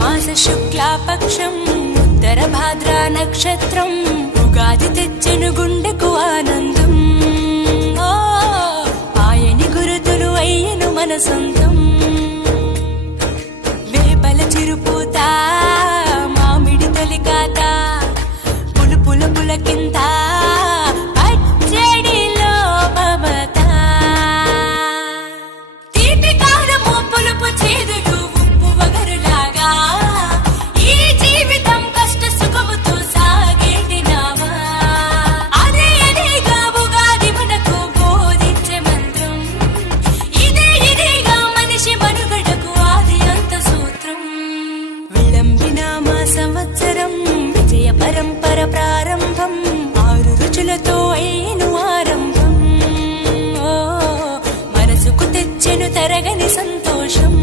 మాఘమాస శుక్లాపక్షం ఉత్తర భాద్ర నక్షత్రం ఉగాది తెచ్చెను గుండెకు ఆనందం. ఆయని గురుతులు అయ్యను మన సొంతం. వేపల చిరుపూత మామిడి తొలికాత పులుపుల పులకింత పచ్చడిలో మమత. తీపి కారము పులుపు చేదులు ఉప్పు వగరులాగా ఈ జీవితం కష్ట సుఖముతో సాగేటి నావా. అదే అదేగా ఉగాది మనకు బోధించే మంత్రం. ఇదేగా మనిషి మనుగడకు ఆది అంత సూత్రం. విళంబిన మా సంవత్సరం విజయ పరంపర ప్రారంభం. 6 రుచులతో అయ్యను ఆరంభం. మనసుకు తెచ్చెను తరగని సంతోషం.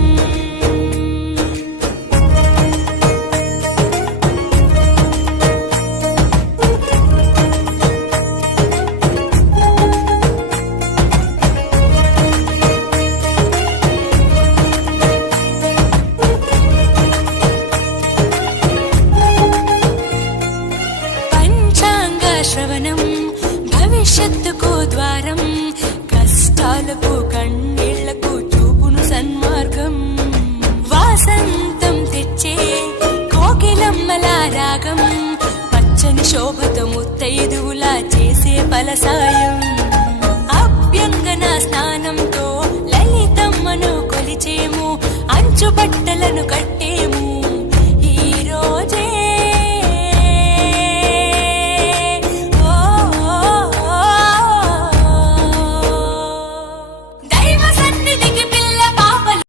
పంచాంగ శ్రవణం భవిష్యత్తుకు ద్వారం. కష్టాలకు కన్నీళ్లకు చూపును సన్మార్గం. వాసంతం తెచ్చే కోకిలమ్మల రాగం. పచ్చని శోభతో ముత్తైదువులా చేసే ఫలసాయం. అభ్యంగన స్నానంతో లలితమ్మను కొలిచేము. అంచు బట్టలను కట్టేము.